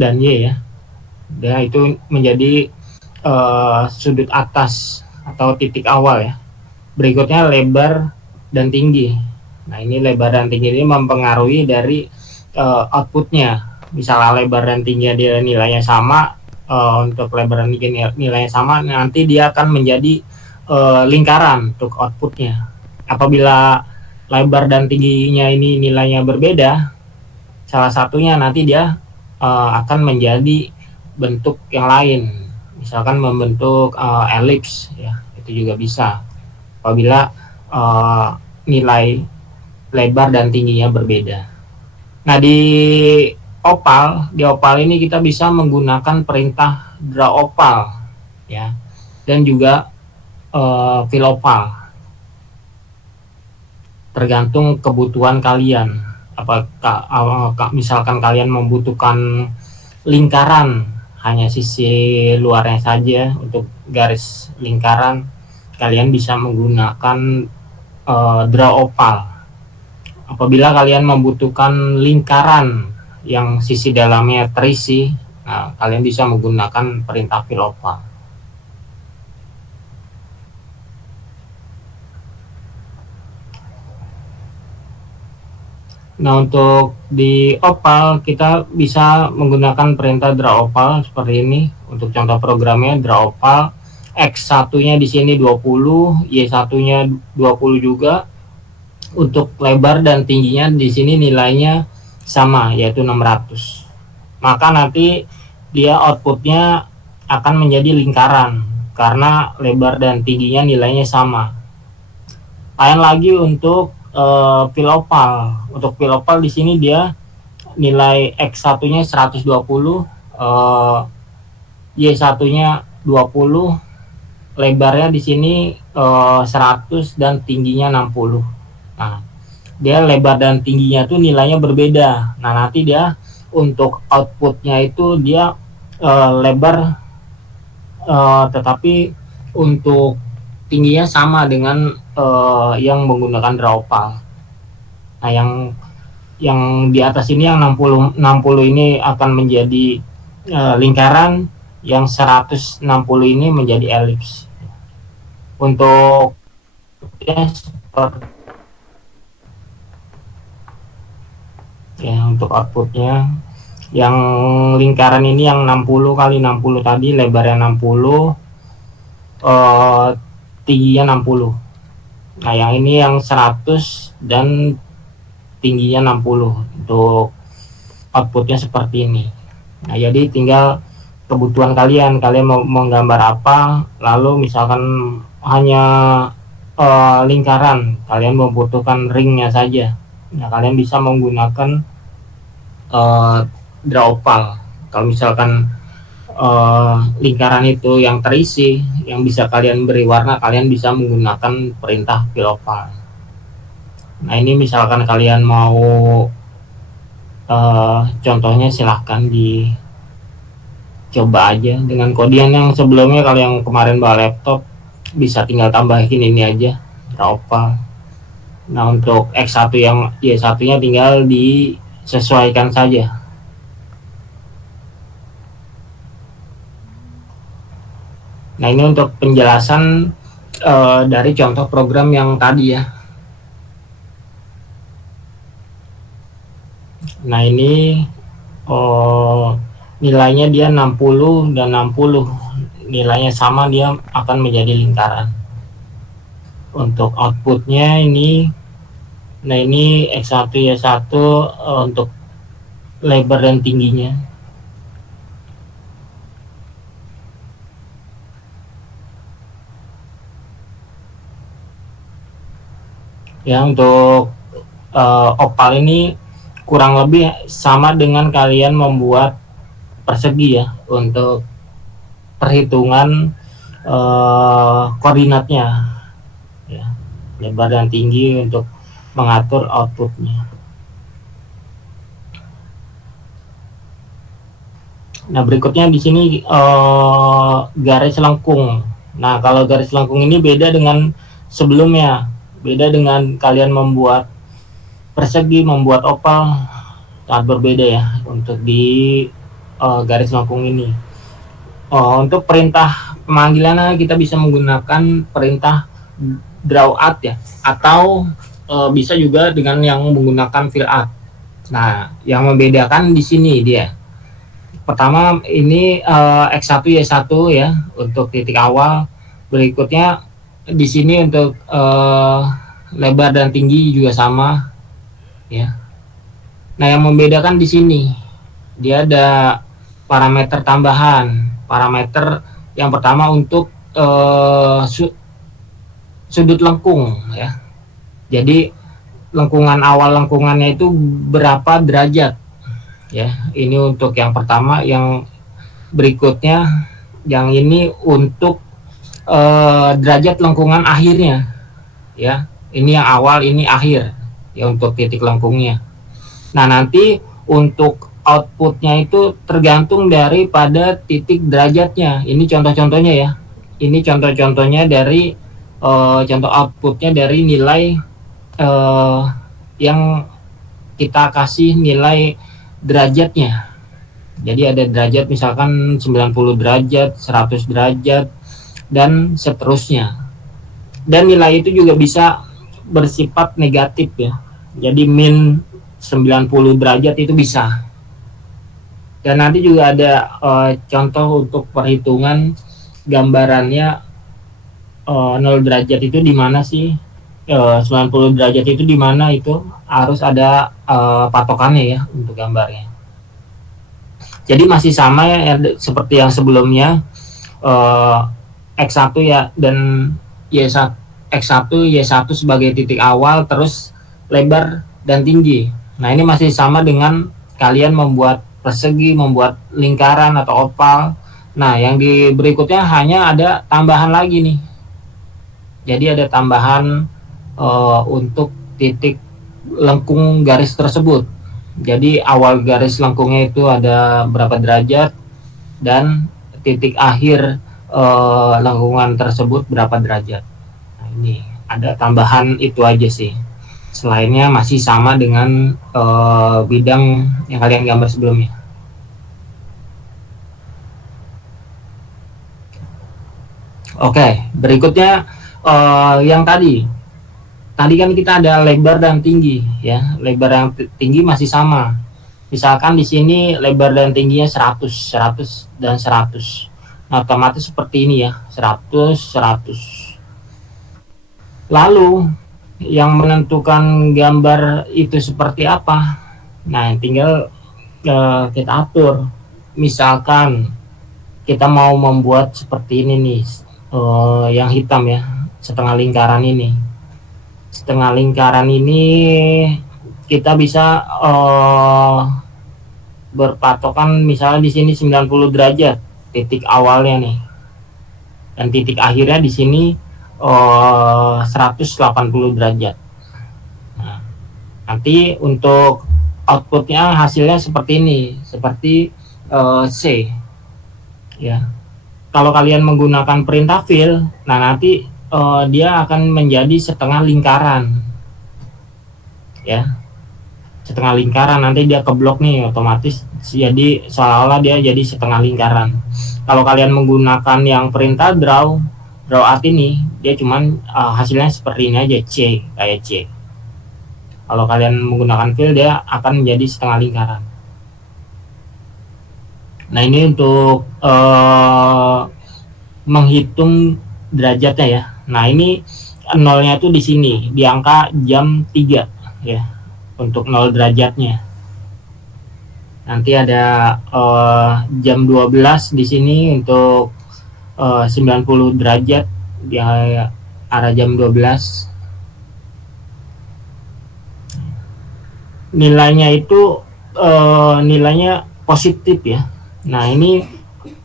dan Y ya. Dan itu menjadi sudut atas atau titik awal ya. Berikutnya lebar dan tinggi. Nah ini lebar dan tinggi ini mempengaruhi dari outputnya. Misalnya lebar dan tinggi dia nilainya sama, untuk lebar dan tinggi nilainya sama, nanti dia akan menjadi lingkaran untuk outputnya. Apabila lebar dan tingginya ini nilainya berbeda, salah satunya nanti dia akan menjadi bentuk yang lain, misalkan membentuk elips ya, itu juga bisa apabila nilai lebar dan tingginya berbeda. Nah di opal ini kita bisa menggunakan perintah draw opal ya, dan juga fill opal, tergantung kebutuhan kalian. Apakah misalkan kalian membutuhkan lingkaran hanya sisi luarnya saja untuk garis lingkaran, kalian bisa menggunakan draw opal. Apabila kalian membutuhkan lingkaran yang sisi dalamnya terisi, nah, kalian bisa menggunakan perintah fill opal. Nah untuk di opal kita bisa menggunakan perintah draw opal seperti ini. Untuk contoh programnya draw opal, X1 nya di sini 20, Y1 nya 20 juga. Untuk lebar dan tingginya di sini nilainya sama, yaitu 600. Maka nanti dia outputnya akan menjadi lingkaran karena lebar dan tingginya nilainya sama. Lain lagi untuk fill opal. Untuk fill opal di sini dia nilai X1-nya 120, Y1-nya 20, lebarnya di sini 100 dan tingginya 60. Nah, dia lebar dan tingginya tuh nilainya berbeda. Nah, nanti dia untuk outputnya itu dia lebar, tetapi untuk tingginya sama dengan yang menggunakan draw opal. Nah, yang di atas ini yang 60 ini akan menjadi lingkaran, yang 160 ini menjadi elips. Untuk ya untuk outputnya yang lingkaran ini yang 60 kali 60 tadi, lebarnya 60, tingginya 60. Nah yang ini yang 100 dan tingginya 60. Untuk outputnya seperti ini. Nah jadi tinggal kebutuhan kalian mau menggambar apa. Lalu misalkan hanya lingkaran, kalian membutuhkan ringnya saja. Nah kalian bisa menggunakan draw opal. Kalau misalkan lingkaran itu yang terisi, yang bisa kalian beri warna, kalian bisa menggunakan perintah fill opal. Nah ini misalkan kalian mau contohnya, silahkan dicoba aja dengan kodian yang sebelumnya. Kalau yang kemarin bawa laptop bisa tinggal tambahin ini aja, draw opal. Nah untuk X1 yang Y1 nya tinggal disesuaikan saja. Nah ini untuk penjelasan dari contoh program yang tadi ya. Nah ini nilainya dia 60 dan 60, nilainya sama, dia akan menjadi lingkaran. Untuk outputnya ini, nah ini X1 Y1 untuk lebar dan tingginya. Ya untuk opal ini kurang lebih sama dengan kalian membuat persegi ya, untuk perhitungan koordinatnya ya, lebar dan tinggi untuk mengatur outputnya. Nah berikutnya di sini garis lengkung. Nah kalau garis lengkung ini beda dengan sebelumnya, beda dengan kalian membuat persegi, membuat opal, sangat berbeda ya. Untuk di garis lengkung ini. Untuk perintah pemanggilannya kita bisa menggunakan perintah draw out ya, atau bisa juga dengan yang menggunakan fill out. Nah, yang membedakan di sini dia. Pertama ini X1 Y1 ya untuk titik awal. Berikutnya di sini untuk lebar dan tinggi juga sama ya. Nah, yang membedakan di sini dia ada parameter tambahan. Parameter yang pertama untuk sudut lengkung ya. Jadi lengkungan awal lengkungannya itu berapa derajat ya. Ini untuk yang pertama. Yang berikutnya yang ini untuk derajat lengkungan akhirnya ya. Ini yang awal, ini akhir ya untuk titik lengkungnya. Nah, nanti untuk outputnya itu tergantung daripada titik derajatnya. Ini contoh-contohnya ya. Ini contoh-contohnya dari contoh outputnya dari nilai yang kita kasih nilai derajatnya. Jadi ada derajat misalkan 90 derajat, 100 derajat, dan seterusnya. Dan nilai itu juga bisa bersifat negatif ya. Jadi min 90 derajat itu bisa. Dan nanti juga ada contoh untuk perhitungan gambarannya 0 derajat itu di mana sih? 90 derajat itu di mana, itu harus ada patokannya ya untuk gambarnya. Jadi masih sama ya seperti yang sebelumnya, X1 ya dan Y1, X1 Y1 sebagai titik awal, terus lebar dan tinggi. Nah, ini masih sama dengan kalian membuat persegi, membuat lingkaran atau oval. Nah, yang di berikutnya hanya ada tambahan lagi nih. Jadi ada tambahan untuk titik lengkung garis tersebut. Jadi awal garis lengkungnya itu ada berapa derajat, dan titik akhir lengkungan tersebut berapa derajat. Nah, ini ada tambahan itu aja sih. Selainnya masih sama dengan bidang yang kalian gambar sebelumnya. Oke, berikutnya yang tadi kan kita ada lebar dan tinggi ya. Lebar yang tinggi masih sama. Misalkan di sini lebar dan tingginya 100, 100 dan 100. Nah, otomatis seperti ini ya, 100, 100. Lalu yang menentukan gambar itu seperti apa? Nah, tinggal kita atur. Misalkan kita mau membuat seperti ini nih, yang hitam ya, setengah lingkaran ini. Setengah lingkaran ini kita bisa berpatokan misalnya di sini 90 derajat titik awalnya nih, dan titik akhirnya di sini 180 derajat. Nah, nanti untuk outputnya hasilnya seperti ini, seperti C ya. Kalau kalian menggunakan perintah fill, nah nanti dia akan menjadi setengah lingkaran ya, setengah lingkaran. Nanti dia keblok nih, otomatis jadi seolah-olah dia jadi setengah lingkaran. Kalau kalian menggunakan yang perintah draw out ini, dia cuman hasilnya seperti ini aja, C, kayak C. Kalau kalian menggunakan fill, dia akan menjadi setengah lingkaran. Nah, ini untuk menghitung derajatnya ya. Nah, ini nolnya itu di sini, di angka jam 3 ya, untuk 0 derajatnya. Nanti ada jam 12 di sini untuk 90 derajat di arah jam 12. Nilainya itu nilainya positif ya. Nah, ini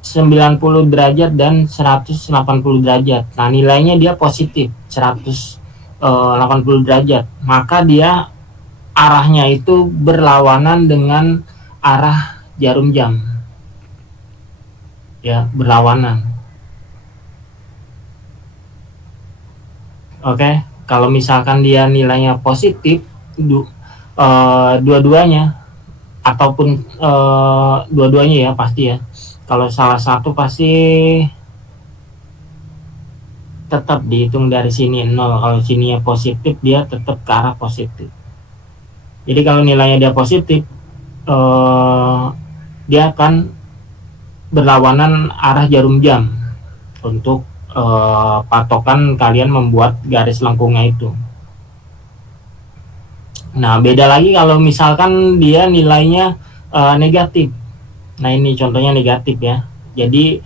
90 derajat dan 180 derajat. Nah, nilainya dia positif 180 derajat. Maka dia arahnya itu berlawanan dengan arah jarum jam. Ya, berlawanan. Oke, kalau misalkan dia nilainya positif dua-duanya, ataupun dua-duanya ya pasti ya. Kalau salah satu pasti tetap dihitung dari sini 0. Kalau sininya positif, dia tetap ke arah positif. Jadi kalau nilainya dia positif, dia akan berlawanan arah jarum jam untuk patokan kalian membuat garis lengkungnya itu. Nah, beda lagi kalau misalkan dia nilainya negatif. Nah, ini contohnya negatif ya. Jadi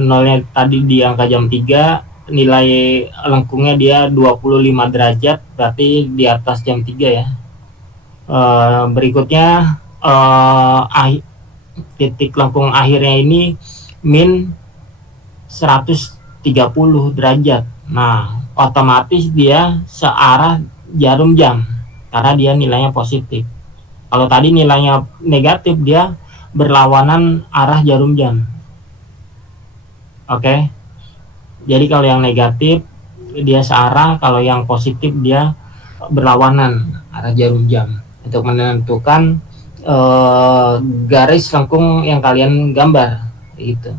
nolnya tadi di angka jam 3, nilai lengkungnya dia 25 derajat, berarti di atas jam 3 ya. Berikutnya titik lengkung akhirnya ini min 130 derajat. Nah, otomatis dia searah jarum jam karena dia nilainya positif. Kalau tadi nilainya negatif, dia berlawanan arah jarum jam. Oke. Jadi kalau yang negatif dia searah, kalau yang positif dia berlawanan arah jarum jam untuk menentukan garis lengkung yang kalian gambar gitu.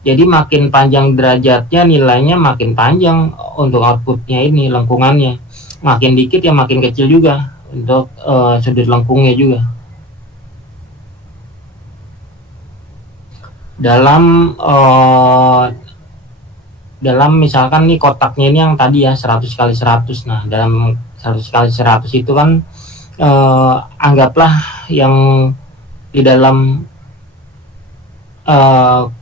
Jadi makin panjang derajatnya, nilainya makin panjang untuk outputnya ini, lengkungannya. Makin dikit ya makin kecil juga untuk sudut lengkungnya juga. Dalam misalkan nih kotaknya ini yang tadi ya 100 kali 100. Nah, dalam 100 kali 100 itu kan anggaplah yang di dalam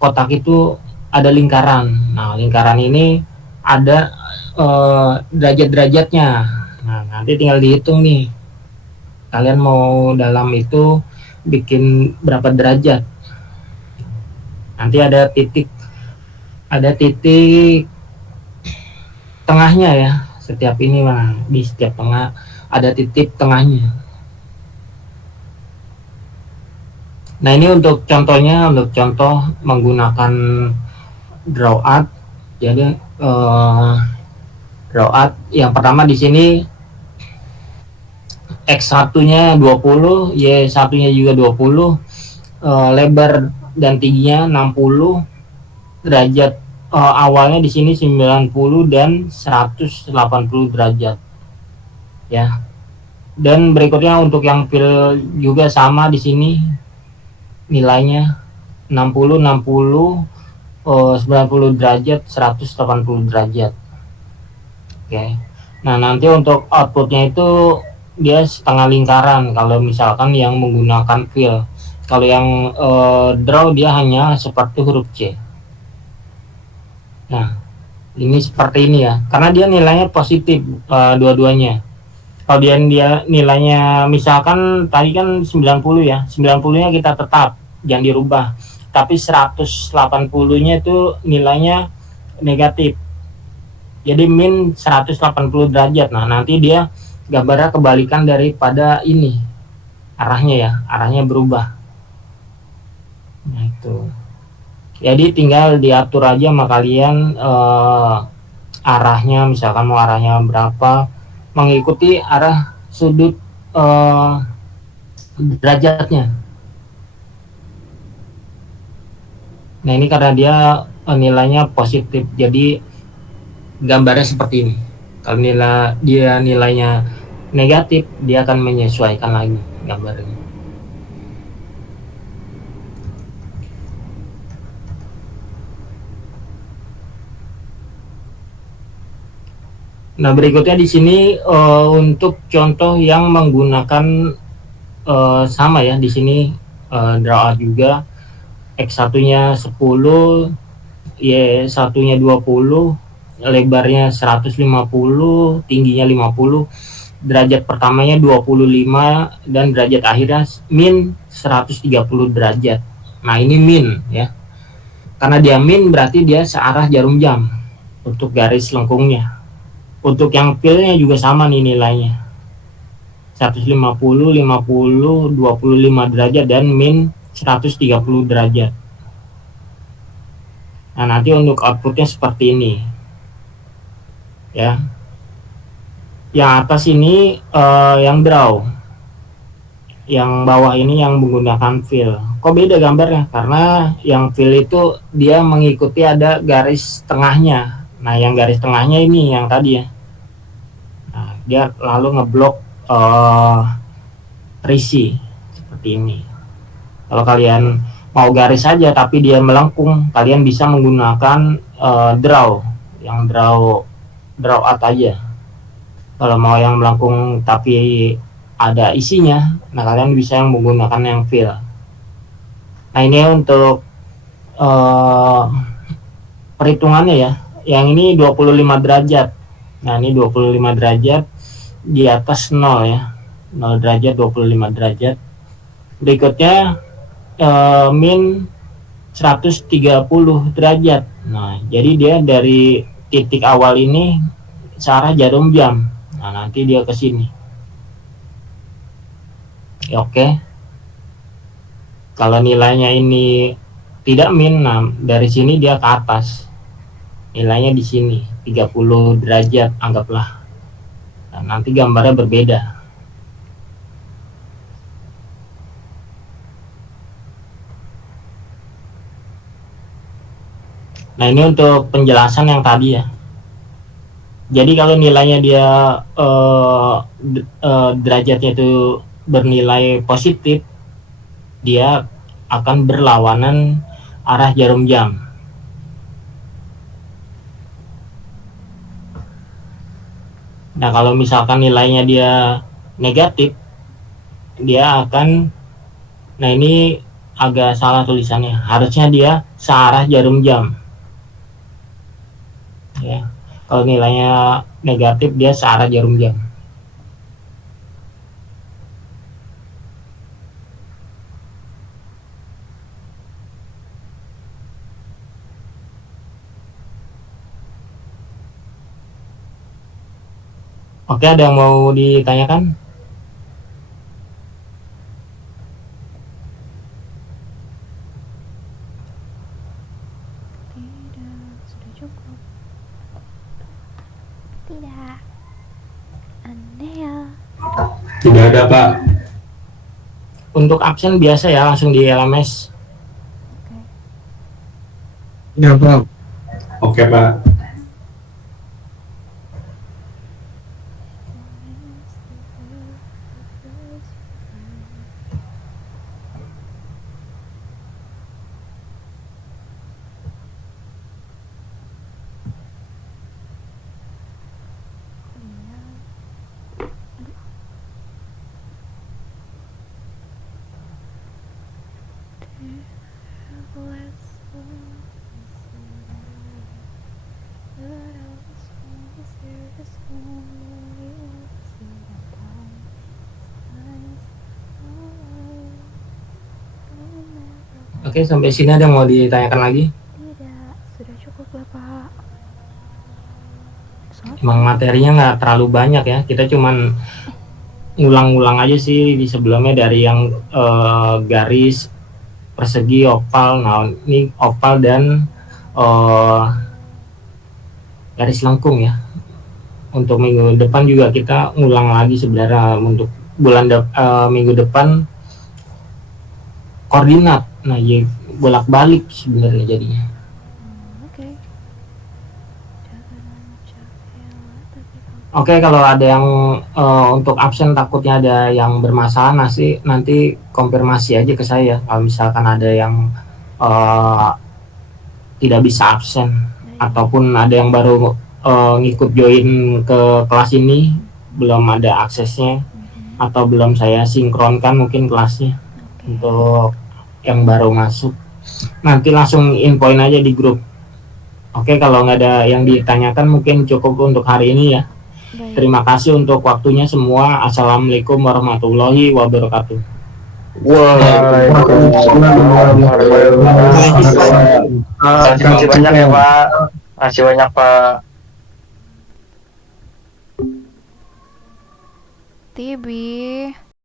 kotak itu ada lingkaran. Nah, lingkaran ini ada derajat-derajatnya. Nah, nanti tinggal dihitung nih, kalian mau dalam itu bikin berapa derajat. Nanti ada titik tengahnya ya. Setiap ini mah di setiap tengah ada titik tengahnya. Nah, ini untuk contohnya, untuk contoh menggunakan draw art. Jadi draw art yang pertama di sini X1-nya 20, Y1-nya juga 20, lebar dan tingginya 60, derajat awalnya di sini 90 dan 180 derajat. Ya. Dan berikutnya untuk yang fill juga sama di sini. Nilainya 60, 90 derajat, 180 derajat. Oke. Nah, nanti untuk outputnya itu dia setengah lingkaran kalau misalkan yang menggunakan fill. Kalau yang draw dia hanya seperti huruf C. Nah, ini seperti ini ya, karena dia nilainya positif dua-duanya. Kalau dia nilainya misalkan tadi kan 90 ya, 90-nya kita tetap jangan dirubah, tapi 180-nya itu nilainya negatif, jadi min 180 derajat. Nah, nanti dia gambarnya kebalikan daripada ini, arahnya ya, arahnya berubah. Nah, itu jadi tinggal diatur aja sama kalian arahnya, misalkan mau arahnya berapa, mengikuti arah sudut derajatnya. Nah, ini karena dia nilainya positif, jadi gambarnya seperti ini. Kalau dia nilainya negatif, dia akan menyesuaikan lagi gambarnya. Nah, berikutnya di sini untuk contoh yang menggunakan sama ya, di sini draw out juga. X1-nya 10, Y1-nya 20, lebarnya 150, tingginya 50, derajat pertamanya 25 dan derajat akhirnya min 130 derajat. Nah, ini min ya. Karena dia min berarti dia searah jarum jam untuk garis lengkungnya. Untuk yang fill-nya juga sama nih nilainya. 150, 50, 25 derajat dan min 130 derajat. Nah, nanti untuk outputnya seperti ini. Ya. Yang atas ini yang draw. Yang bawah ini yang menggunakan fill. Kok beda gambarnya? Karena yang fill itu dia mengikuti ada garis tengahnya. Nah, yang garis tengahnya ini yang tadi ya. Nah, dia lalu ngeblok risi seperti ini. Kalau kalian mau garis saja tapi dia melengkung, kalian bisa menggunakan draw, yang draw out aja. Kalau mau yang melengkung tapi ada isinya, nah kalian bisa yang menggunakan yang fill. Nah ini untuk perhitungannya ya. Yang ini 25 derajat. Nah ini 25 derajat di atas 0 ya. 0 derajat, 25 derajat. Berikutnya min 130 derajat. Nah jadi dia dari titik awal ini searah jarum jam. Nah nanti dia ke sini. Ya, oke. Kalau nilainya ini tidak min, nah dari sini dia ke atas. Nilainya di sini 30 derajat anggaplah. Nah, nanti gambarnya berbeda. Nah ini untuk penjelasan yang tadi ya. Jadi kalau nilainya dia derajatnya itu bernilai positif, dia akan berlawanan arah jarum jam. Nah kalau misalkan nilainya dia negatif, dia akan, nah ini agak salah tulisannya, harusnya dia searah jarum jam ya. Kalau nilainya negatif dia searah jarum jam. Oke, ada yang mau ditanyakan? Tidak, sudah cukup. Tidak. Andea. Tidak ada, Pak. Untuk absen biasa ya, langsung di LMS. Oke. Ya, Pak. Oke, Pak. Oke, sampai sini ada yang mau ditanyakan lagi? Tidak, sudah cukup Bapak. Emang materinya nggak terlalu banyak ya, kita cuman ngulang-ngulang aja sih di sebelumnya dari yang garis, persegi, oval. Nah ini oval dan garis lengkung ya. Untuk minggu depan juga kita ngulang lagi sebenarnya untuk minggu depan koordinat. Nah ya bolak-balik sebenarnya jadinya. Oke. Oke, kalau ada yang untuk absen takutnya ada yang bermasalah, nanti konfirmasi aja ke saya. Kalau misalkan ada yang tidak bisa absen ataupun ada yang baru ngikut join ke kelas ini belum ada aksesnya atau belum saya sinkronkan mungkin kelasnya untuk yang baru masuk, nanti langsung infoin aja di grup. Oke, kalau nggak ada yang ditanyakan mungkin cukup untuk hari ini ya. Baik. Terima kasih untuk waktunya semua. Assalamualaikum warahmatullahi wabarakatuh. Waalaikumsalam warahmatullahi wabarakatuh. Terima kasih banyak ya Pak. Terima kasih banyak Pak. Tibi.